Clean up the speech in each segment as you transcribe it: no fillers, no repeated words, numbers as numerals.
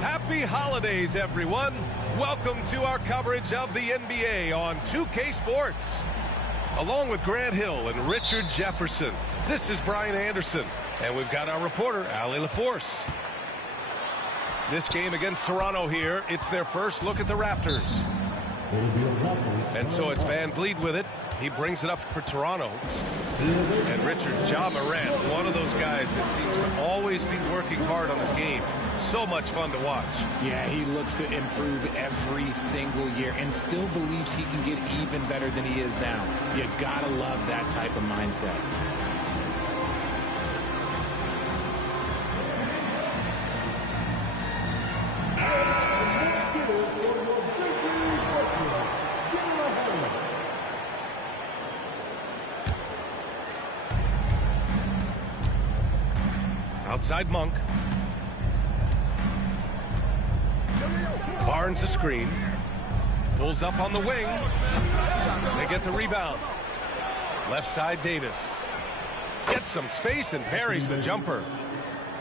Happy holidays, everyone. Welcome to our coverage of the NBA on 2K Sports. Along with Grant Hill and Richard Jefferson, this is Brian Anderson, and we've got our reporter, Allie LaForce. This game against Toronto here, it's their first look at the Raptors. And so it's Van Vliet with it. He brings it up for Toronto. And Richard Ja Morant, one of those guys that seems to always be working hard on his game. So much fun to watch. Yeah, he looks to improve every single year and still believes he can get even better than he is now. You gotta love that type of mindset. Outside Monk. Barnes a screen. Pulls up on the wing. They get the rebound. Left side Davis. Gets some space and parries the jumper.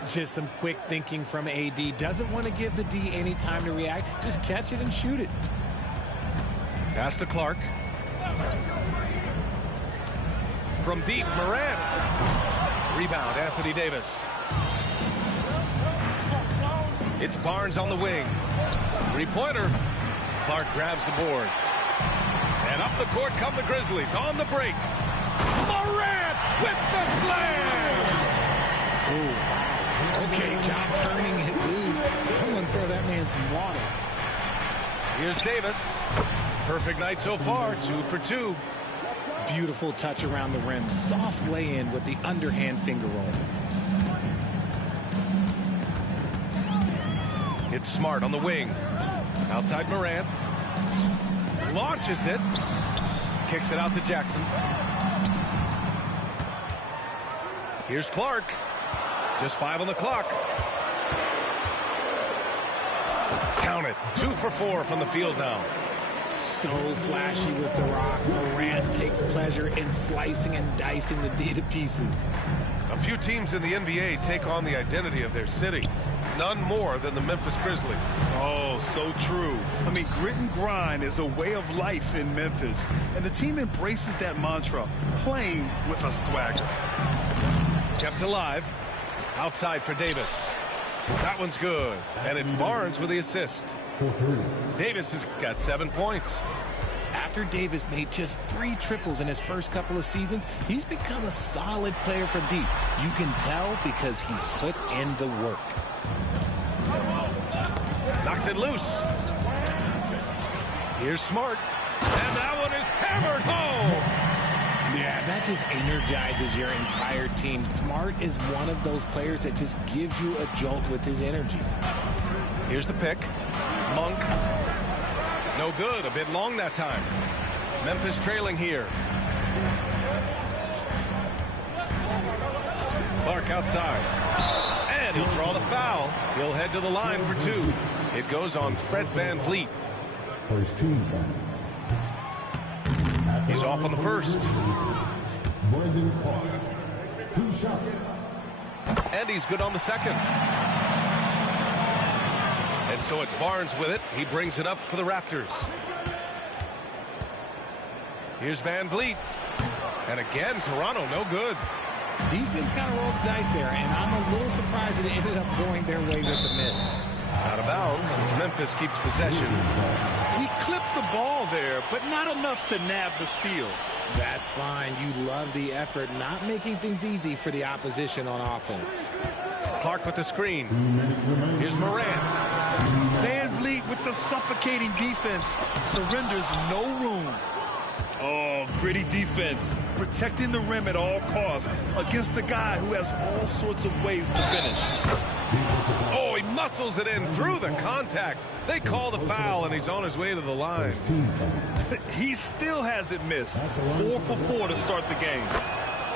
Just some quick thinking from AD. Doesn't want to give the D any time to react. Just catch it and shoot it. Pass to Clark. From deep, Morant. Rebound, Anthony Davis. It's Barnes on the wing. Three-pointer. Clark grabs the board. And up the court come the Grizzlies on the break. Morant with the slam! Oh, wow. Okay, job turning it loose. Someone throw that man some water. Here's Davis. Perfect night so far, 2 for 2. Beautiful touch around the rim. Soft lay-in with the underhand finger roll. It's Smart on the wing. Outside Morant. Launches it. Kicks it out to Jackson. Here's Clark. Just 5 on the clock. Count it. 2 for 4 from the field now. So flashy with the rock. Morant takes pleasure in slicing and dicing the D to pieces. A few teams in the NBA take on the identity of their city. None more than the Memphis Grizzlies. Oh, so true. I mean, grit and grind is a way of life in Memphis. And the team embraces that mantra, playing with a swagger. Kept alive. Outside for Davis. That one's good. And it's Barnes with the assist. Davis has got 7 points. After Davis made just 3 triples in his first couple of seasons, he's become a solid player from deep. You can tell because he's put in the work. Knocks it loose. Here's Smart. And that one is hammered home. Yeah, that just energizes your entire team. Smart is one of those players that just gives you a jolt with his energy. Here's the pick. Monk. No good. A bit long that time. Memphis trailing here. Clark outside. And he'll draw the foul. He'll head to the line for 2. It goes on Fred Van Vliet. First team foul. He's He's off on the first. And he's good on the second. And so it's Barnes with it. He brings it up for the Raptors. Here's Van Vliet. And again, Toronto no good. Defense kind of rolled the dice there, and I'm a little surprised that it ended up going their way with the miss. Out of bounds as Memphis keeps possession. He clipped the ball there, but not enough to nab the steal. That's fine. You love the effort, not making things easy for the opposition on offense. Clark with the screen. Here's Morant. Van Vliet with the suffocating defense. Surrenders no room. Oh, gritty defense. Protecting the rim at all costs against a guy who has all sorts of ways to finish. Oh, he muscles it in through the contact. They call the foul, and he's on his way to the line. He still hasn't missed. 4 for 4 to start the game.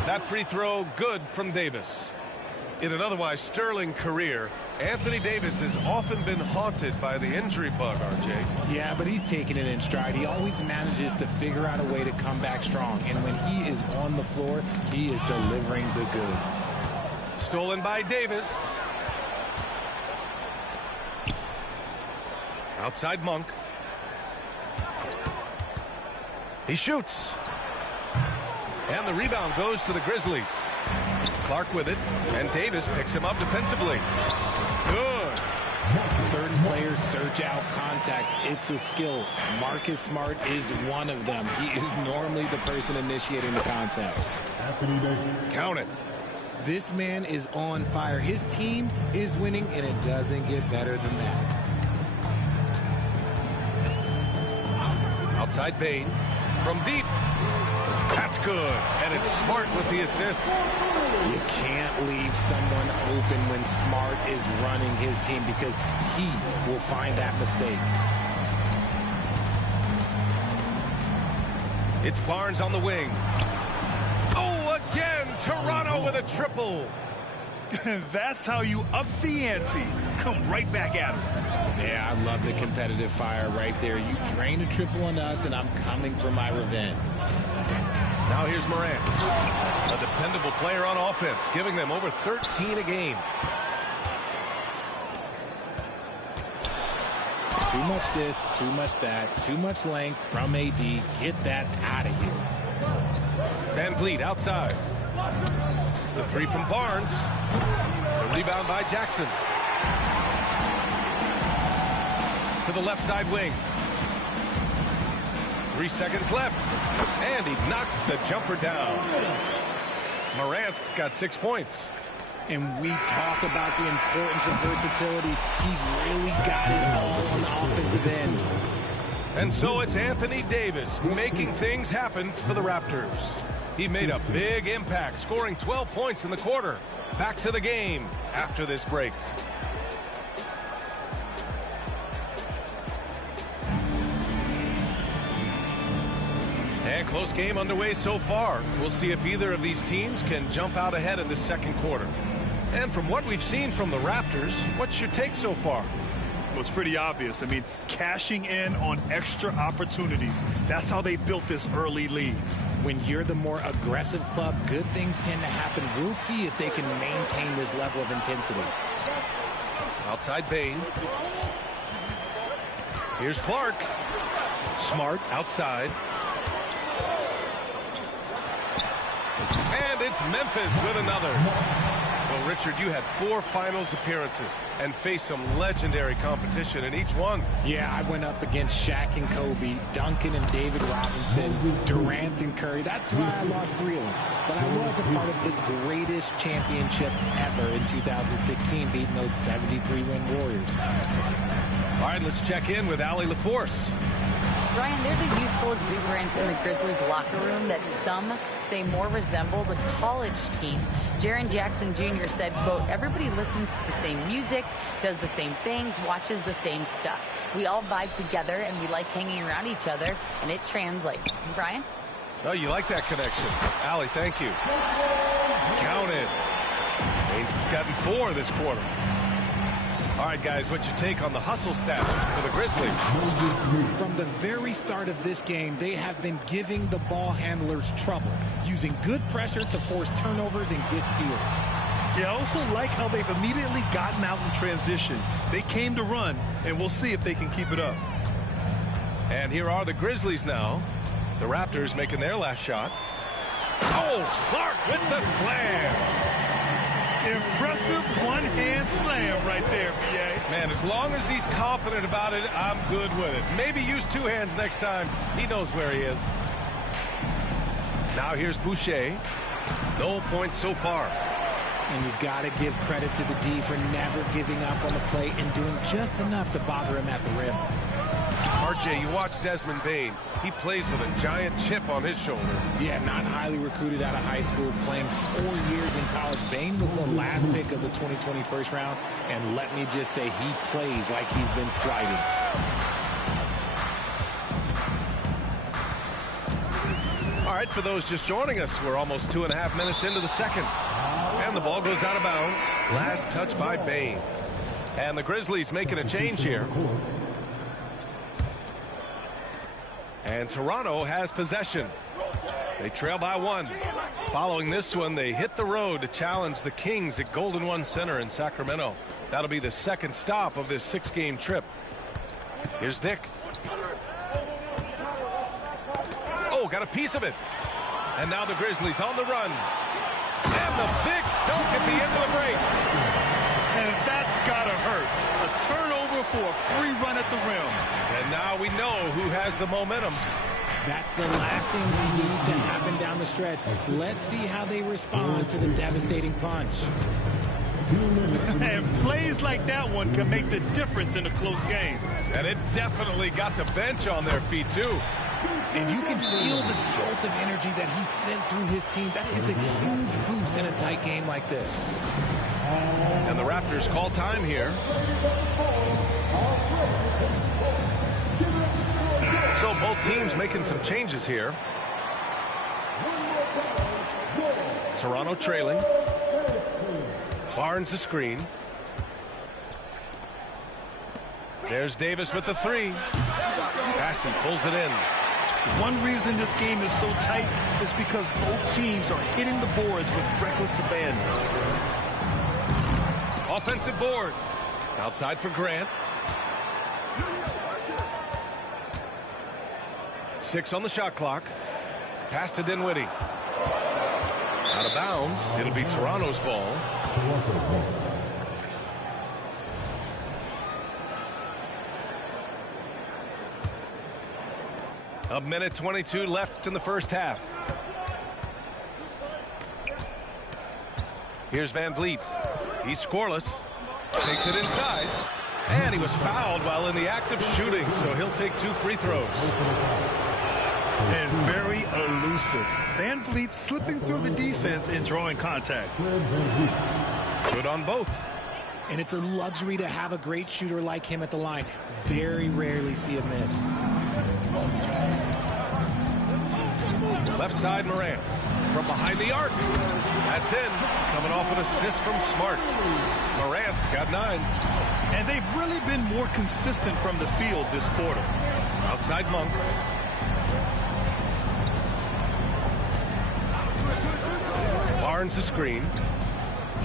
That free throw good from Davis. In an otherwise sterling career, Anthony Davis has often been haunted by the injury bug, RJ. Yeah, but he's taking it in stride. He always manages to figure out a way to come back strong. And when he is on the floor, he is delivering the goods. Stolen by Davis. Outside Monk. He shoots. And the rebound goes to the Grizzlies. Clark with it, and Davis picks him up defensively. Good. Certain players search out contact. It's a skill. Marcus Smart is one of them. He is normally the person initiating the contact. Count it. This man is on fire. His team is winning, and it doesn't get better than that. Outside Bain. From deep. That's good. And it's Smart with the assist. You can't leave someone open when Smart is running his team because he will find that mistake. It's Barnes on the wing. Oh, again, Toronto with a triple. That's how you up the ante. Come right back at him. Yeah, I love the competitive fire right there. You drain a triple on us, and I'm coming for my revenge. Now here's Morant, a dependable player on offense, giving them over 13 a game. Too much this, too much that, too much length from AD. Get that out of here. Van Vliet outside. The three from Barnes. The rebound by Jackson. To the left side wing. 3 seconds left. And he knocks the jumper down. Morant's got 6 points. And we talk about the importance of versatility. He's really got it all on the offensive end. And so it's Anthony Davis making things happen for the Raptors. He made a big impact, scoring 12 points in the quarter. Back to the game after this break. And close game underway so far. We'll see if either of these teams can jump out ahead in the second quarter. And from what we've seen from the Raptors, what's your take so far? Well, it's pretty obvious. I mean, cashing in on extra opportunities. That's how they built this early lead. When you're the more aggressive club, good things tend to happen. We'll see if they can maintain this level of intensity. Outside Bain. Here's Clark. Smart outside. And it's Memphis with another. Well, Richard, you had 4 finals appearances and faced some legendary competition in each one. Yeah, I went up against Shaq and Kobe, Duncan and David Robinson, Durant and Curry. That's why I lost 3 of them. But I was a part of the greatest championship ever in 2016, beating those 73-win Warriors. All right, let's check in with Allie LaForce. Brian, there's a youthful exuberance in the Grizzlies locker room that some say more resembles a college team. Jaren Jackson Jr. said, quote, everybody listens to the same music, does the same things, watches the same stuff. We all vibe together and we like hanging around each other, and it translates. Brian? Oh, you like that connection. Allie, thank you. Counted. Bain's gotten 4 this quarter. All right, guys, what's your take on the hustle stats for the Grizzlies? From the very start of this game, they have been giving the ball handlers trouble, using good pressure to force turnovers and get steals. Yeah, I also like how they've immediately gotten out in transition. They came to run, and we'll see if they can keep it up. And here are the Grizzlies now. The Raptors making their last shot. Oh, Clark with the slam. Impressive one-hand slam right there, B.A. Man, as long as he's confident about it, I'm good with it. Maybe use two hands next time. He knows where he is. Now here's Boucher. No points so far. And you've got to give credit to the D for never giving up on the play and doing just enough to bother him at the rim. RJ, you watch Desmond Bane. He plays with a giant chip on his shoulder. Yeah, not highly recruited out of high school, playing 4 years in college. Bane was the last pick of the 2020 first round, and let me just say he plays like he's been slighted. All right, for those just joining us, we're almost 2.5 minutes into the second. And the ball goes out of bounds. Last touch by Bane. And the Grizzlies making a change here. And Toronto has possession. They trail by 1. Following this one, they hit the road to challenge the Kings at Golden One Center in Sacramento. That'll be the second stop of this 6-game trip. Here's Dick. Oh, got a piece of it. And now the Grizzlies on the run. And the big dunk at the end of the break. And that's got to hurt. A turnover for a free run at the rim. And now we know who has the momentum. That's the last thing we need to happen down the stretch. Let's see how they respond to the devastating punch. And plays like that one can make the difference in a close game. And it definitely got the bench on their feet, too. And you can feel the jolt of energy that he sent through his team. That is a huge boost in a tight game like this. And the Raptors call time here. So both teams making some changes here. Toronto trailing. Barnes the screen. There's Davis with the 3. Passy pulls it in. One reason this game is so tight is because both teams are hitting the boards with reckless abandon. Offensive board. Outside for Grant. 6 on the shot clock. Pass to Dinwiddie. Out of bounds. It'll be Toronto's ball. A minute 22 left in the first half. Here's Van Vliet. He's scoreless. Takes it inside. And he was fouled while in the act of shooting, so he'll take 2 free throws. And very elusive. Van Vliet slipping through the defense and drawing contact. Good on both. And it's a luxury to have a great shooter like him at the line. Very rarely see a miss. Left side, Morant. From behind the arc. That's in. Coming off an assist from Smart. Morant's got 9. And they've really been more consistent from the field this quarter. Outside Monk. Barnes the screen.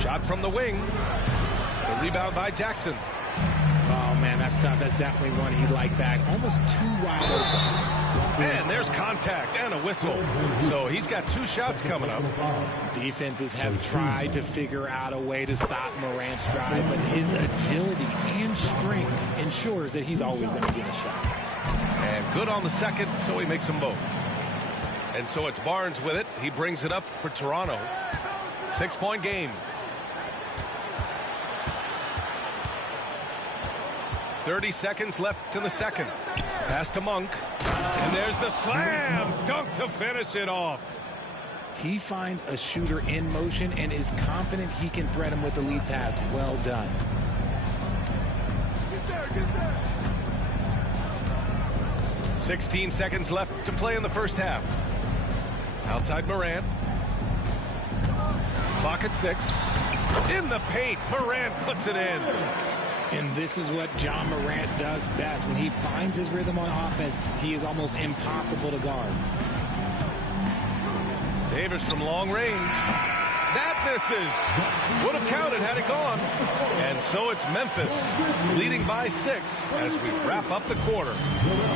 Shot from the wing. The rebound by Jackson. Oh, man, that's tough. That's definitely one he'd like back. Almost too wide open. And there's contact and a whistle. So he's got 2 shots coming up. Defenses have tried to figure out a way to stop Morant's drive, but his agility and strength ensures that he's always going to get a shot. And good on the second, so he makes them both. And so it's Barnes with it. He brings it up for Toronto. 6-point game. 30 seconds left in the second. Pass to Monk. And there's the slam dunk to finish it off. He finds a shooter in motion and is confident he can threat him with the lead pass. Well done. Get there. 16 seconds left to play in the first half. Outside Morant. Clock at 6. In the paint. Morant puts it in. And this is what John Morant does best. When he finds his rhythm on offense, he is almost impossible to guard. Davis from long range. That misses. Would have counted had it gone. And so it's Memphis leading by 6 as we wrap up the quarter.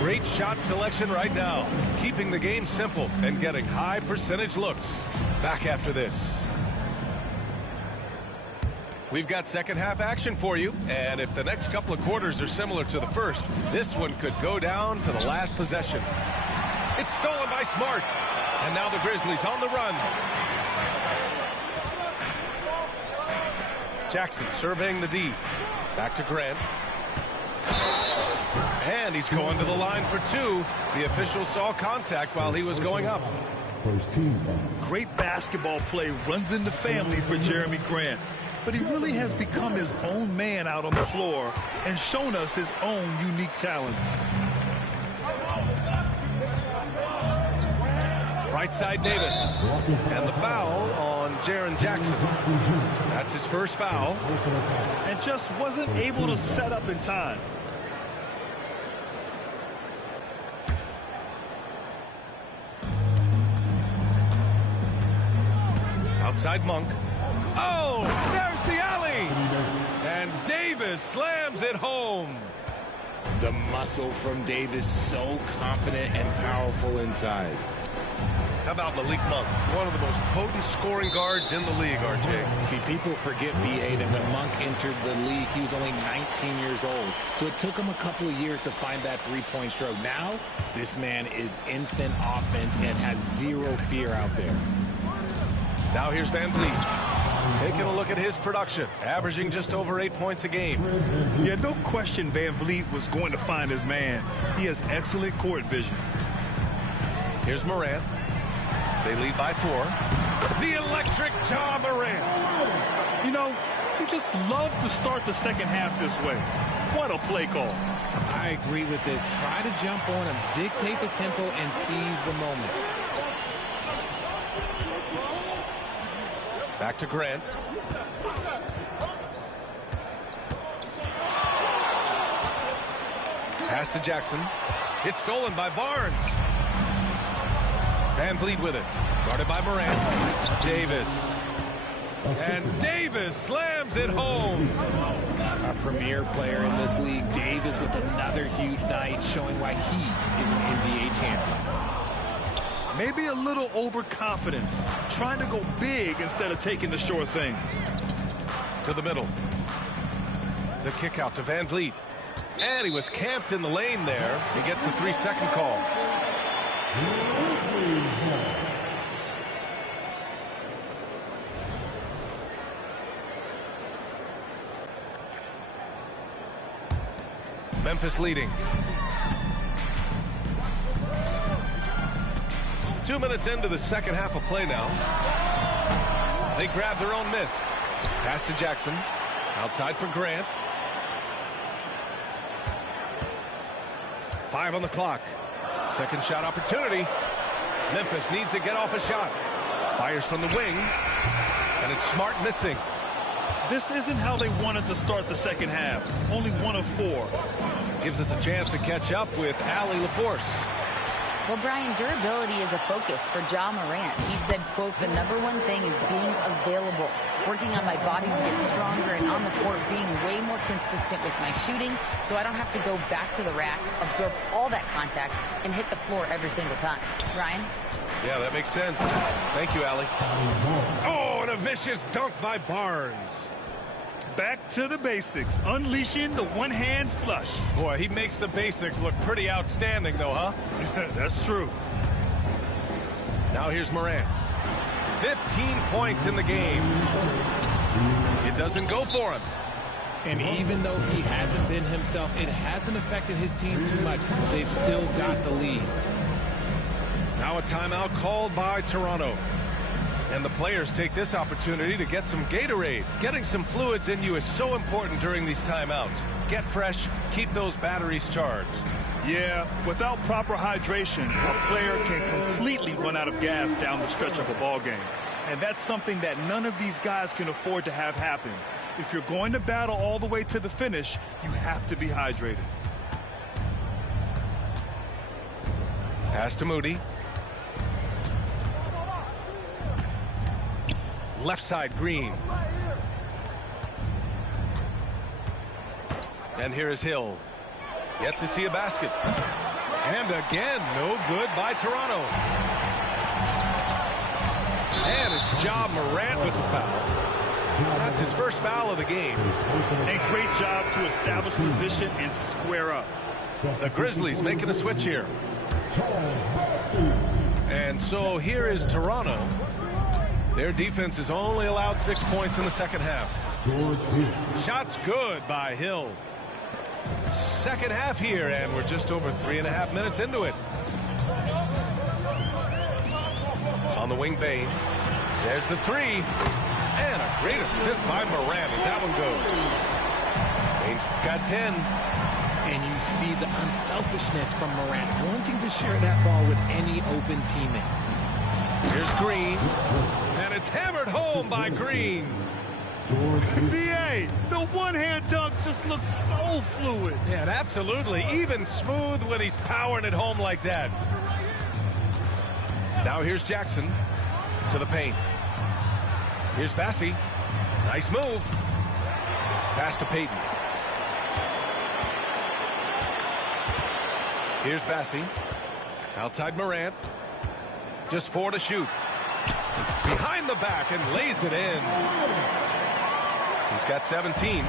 Great shot selection right now, keeping the game simple and getting high percentage looks. Back after this. We've got second half action for you, and if the next couple of quarters are similar to the first, this one could go down to the last possession. It's stolen by Smart, and now the Grizzlies on the run. Jackson surveying the D. Back to Grant. And he's going to the line for 2. The official saw contact while he was going up. First team foul. Great basketball play runs in the family for Jeremy Grant. But he really has become his own man out on the floor and shown us his own unique talents. Right side Davis. And the foul on Jaren Jackson. That's his first foul. And just wasn't able to set up in time. Outside Monk. Oh, there's the alley. And Davis slams it home. The muscle from Davis, so confident and powerful inside. How about Malik Monk, one of the most potent scoring guards in the league, RJ? See, people forget, B.A., that when Monk entered the league, he was only 19 years old. So it took him a couple of years to find that three-point stroke. Now, this man is instant offense and has zero fear out there. Now here's Van Vliet. Taking a look at his production, averaging just over 8 points a game. Yeah, no question Van Vliet was going to find his man. He has excellent court vision. Here's Morant. They lead by 4. The electric Ja Morant. You know, you just love to start the second half this way. What a play call. I agree with this. Try to jump on him, dictate the tempo, and seize the moment. Back to Grant. Pass to Jackson. It's stolen by Barnes. Van Vliet with it. Guarded by Morant. Davis. And Davis slams it home. A premier player in this league. Davis with another huge night, showing why he is an NBA champion. Maybe a little overconfidence, trying to go big instead of taking the sure thing. To the middle. The kick out to Van Vliet. And he was camped in the lane there. He gets a 3-second call. Memphis leading. 2 minutes into the second half of play now. They grab their own miss. Pass to Jackson. Outside for Grant. 5 on the clock. Second shot opportunity. Memphis needs to get off a shot. Fires from the wing. And it's Smart missing. This isn't how they wanted to start the second half. Only 1 of 4. Gives us a chance to catch up with Allie LaForce. Well, Brian, durability is a focus for Ja Morant. He said, quote, "The #1 thing is being available, working on my body to get stronger, and on the court being way more consistent with my shooting so I don't have to go back to the rack, absorb all that contact, and hit the floor every single time." Ryan? Yeah, that makes sense. Thank you, Allie. Oh, and a vicious dunk by Barnes. Back to the basics, unleashing the one-hand flush. Boy, he makes the basics look pretty outstanding, though, huh? That's true. Now here's Morant. 15 points in the game. It doesn't go for him. And even though he hasn't been himself, it hasn't affected his team too much. They've still got the lead. Now a timeout called by Toronto. And the players take this opportunity to get some Gatorade. Getting some fluids in you is so important during these timeouts. Get fresh, keep those batteries charged. Yeah, without proper hydration, a player can completely run out of gas down the stretch of a ball game. And that's something that none of these guys can afford to have happen. If you're going to battle all the way to the finish, you have to be hydrated. Pass to Moody. Left side, Green. And here is Hill. Yet to see a basket. And again, no good by Toronto. And it's Ja Morant with the foul. That's his first foul of the game. A great job to establish position and square up. The Grizzlies making a switch here. And so here is Toronto. Their defense has only allowed 6 points in the second half. Shots good by Hill. Second half here, and we're just over 3.5 minutes into it. On the wing, Bain. There's the three. And a great assist by Morant as that one goes. Bain's got 10. And you see the unselfishness from Morant, wanting to share that ball with any open teammate. Here's Green. And it's hammered home by Green. BA, the one-hand dunk just looks so fluid. Yeah, and absolutely. Even smooth when he's powering it home like that. Now here's Jackson to the paint. Here's Bassey. Nice move. Pass to Payton. Here's Bassey. Outside Morant. Just 4 to shoot. Behind the back and lays it in. He's got 17.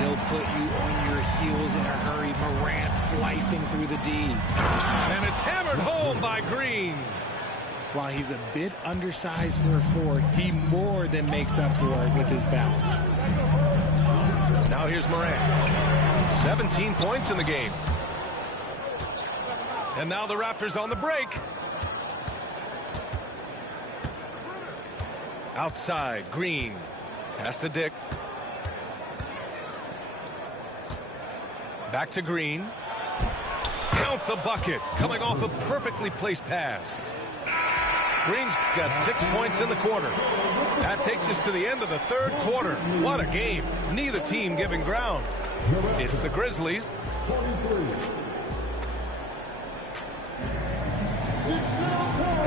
He'll put you on your heels in a hurry. Morant slicing through the D. And it's hammered home by Green. While he's a bit undersized for a 4, he more than makes up for it with his bounce. Now here's Morant. 17 points in the game. And now the Raptors on the break. Outside, Green. Pass to Dick. Back to Green. Count the bucket. Coming off a perfectly placed pass. Green's got 6 points in the quarter. That takes us to the end of the third quarter. What a game. Neither team giving ground. It's the Grizzlies.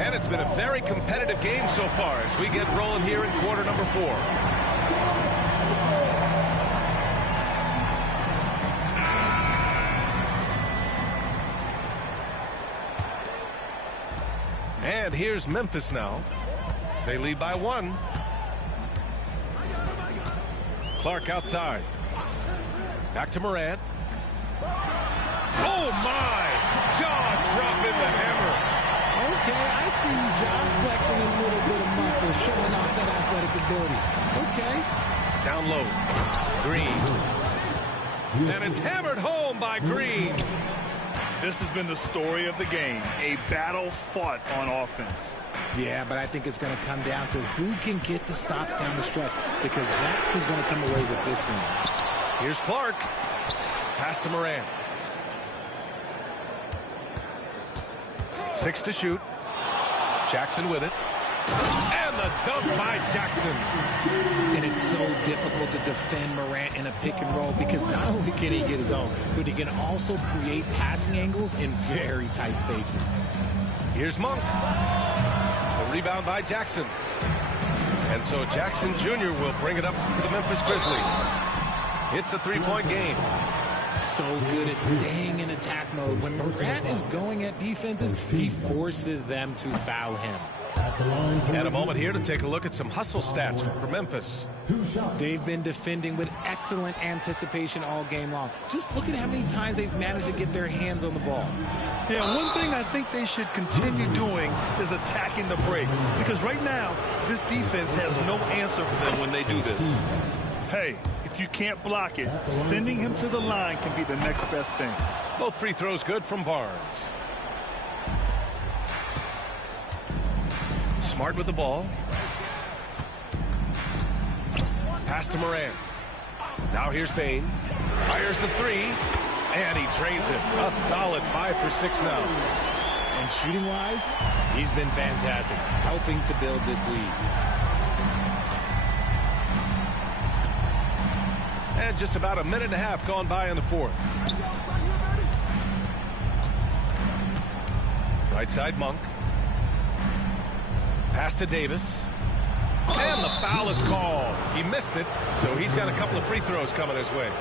And it's been a very competitive game so far as we get rolling here in quarter number 4. And here's Memphis now. They lead by 1. Clark outside. Back to Morant. Oh my! Jaw dropping the hammer. Okay, I see you, John, flexing a little bit of muscle, showing off that athletic ability. Okay. Down low. Green. And it's hammered home by Green. This has been the story of the game, a battle fought on offense. Yeah, but I think it's going to come down to who can get the stops down the stretch, because that's who's going to come away with this one. Here's Clark. Pass to Morant. 6 to shoot. Jackson with it. And the dunk by Jackson. And it's so difficult to defend Morant in a pick and roll because not only can he get his own, but he can also create passing angles in very tight spaces. Here's Monk. The rebound by Jackson. And so Jackson Jr. will bring it up for the Memphis Grizzlies. It's a 3-point game. So good at staying in attack mode. When Morant is going at defenses, he forces them to foul him. And a moment here to take a look at some hustle stats for Memphis. They've been defending with excellent anticipation all game long. Just look at how many times they've managed to get their hands on the ball. Yeah, one thing I think they should continue doing is attacking the break. Because right now, this defense has no answer for them when they do this. Hey, if you can't block it, sending him to the line can be the next best thing. Both free throws good from Barnes. Smart with the ball. Pass to Morant. Now here's Bain. Fires the 3. And he drains it. A solid 5 for 6 now. And shooting-wise, he's been fantastic, helping to build this lead. And just about a minute and a half gone by in the fourth. Right side, Monk. Pass to Davis. And the foul is called. He missed it, so he's got a couple of free throws coming his way.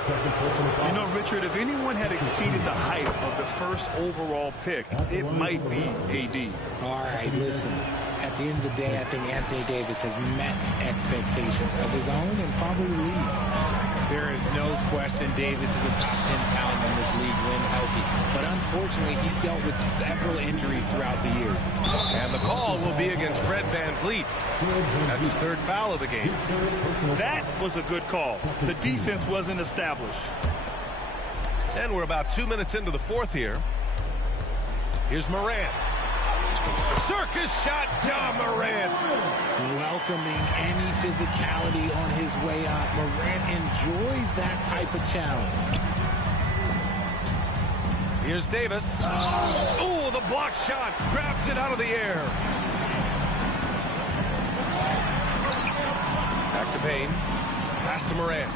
You know, Richard, if anyone had exceeded the hype of the first overall pick, it might be AD. All right, listen. At the end of the day, I think Anthony Davis has met expectations of his own and probably the league. There is no question Davis is a top 10 talent in this league when healthy. But unfortunately, he's dealt with several injuries throughout the years. And the call will be against Fred VanVleet. That's his third foul of the game. That was a good call. The defense wasn't established. And we're about 2 minutes into the fourth here. Here's Morant. Circus shot, John Morant. Welcoming any physicality on his way out. Morant enjoys that type of challenge. Here's Davis. Oh, the block shot. Grabs it out of the air. Back to Bane. Pass to Morant.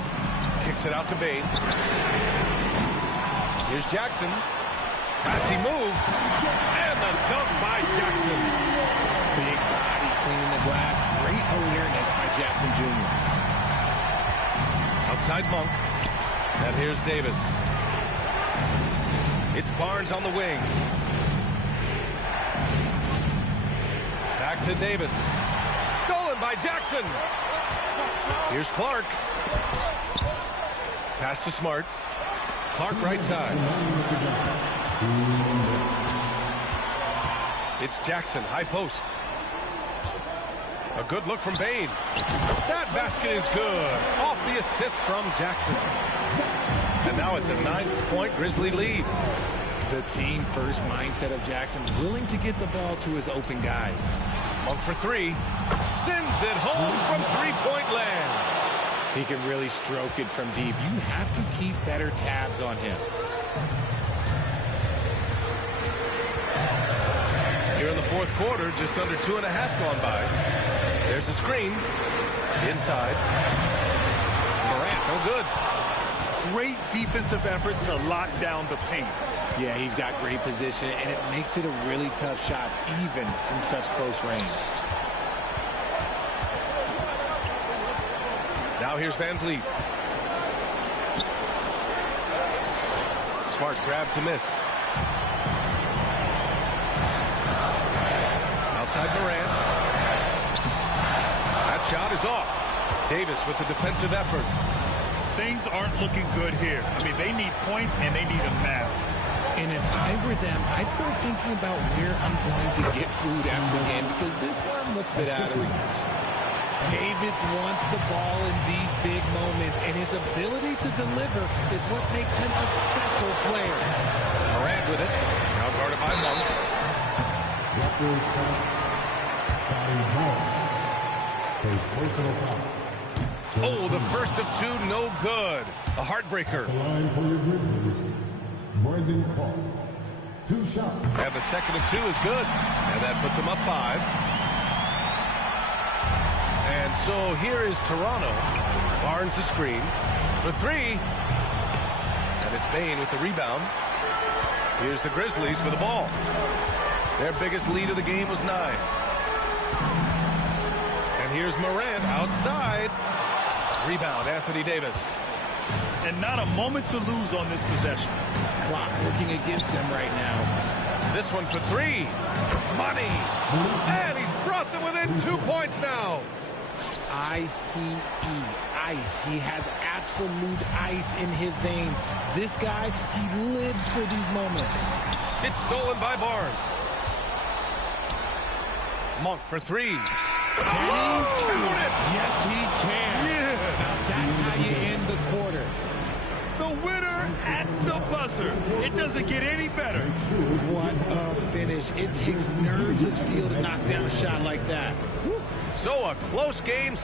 Kicks it out to Bane. Here's Jackson. Crafty move. And the dunk by Jackson. Big body cleaning the glass. Great awareness by Jackson Jr. Outside Monk. And here's Davis. It's Barnes on the wing. Back to Davis. Stolen by Jackson. Here's Clark. Pass to Smart. Clark right side. It's Jackson, high post. A good look from Bane. That basket is good. Off the assist from Jackson. And now it's a 9-point Grizzly lead. The team first mindset of Jackson, willing to get the ball to his open guys. Monk for three. Sends it home from three-point land. He can really stroke it from deep. You have to keep better tabs on him. Here in the fourth quarter, just under 2.5 gone by. There's a screen. Inside. Morant, no good. Great defensive effort to lock down the paint. Yeah, he's got great position, and it makes it a really tough shot, even from such close range. Now here's VanVleet. Smart grabs a miss. Outside Morant. That shot is off. Davis with the defensive effort. Things aren't looking good here. I mean, they need points, and they need them now. And if I were them, I'd start thinking about where I'm going to get food after the game, because this one looks a bit out of reach. Davis wants the ball in these big moments, and his ability to deliver is what makes him a special player. Morant with it. Now guarded by Monk. Oh, the first of two, no good. A heartbreaker. And the second of two is good. And that puts him up 5. And so here is Toronto. Barnes the screen for 3. And it's Bane with the rebound. Here's the Grizzlies with the ball. Their biggest lead of the game was 9. And here's Morant outside. Rebound, Anthony Davis. And not a moment to lose on this possession. Clock working against them right now. This one for 3. Money. And he's brought them within 2 points now. ICE, ice. He has absolute ice in his veins. This guy, he lives for these moments. It's stolen by Barnes. Monk for 3. Can he count it? Yes, he can. Yeah. Now that's how you end the quarter. The winner at the buzzer. It doesn't get any better. What a finish. It takes nerves of steel to knock down a shot like that. So a close game.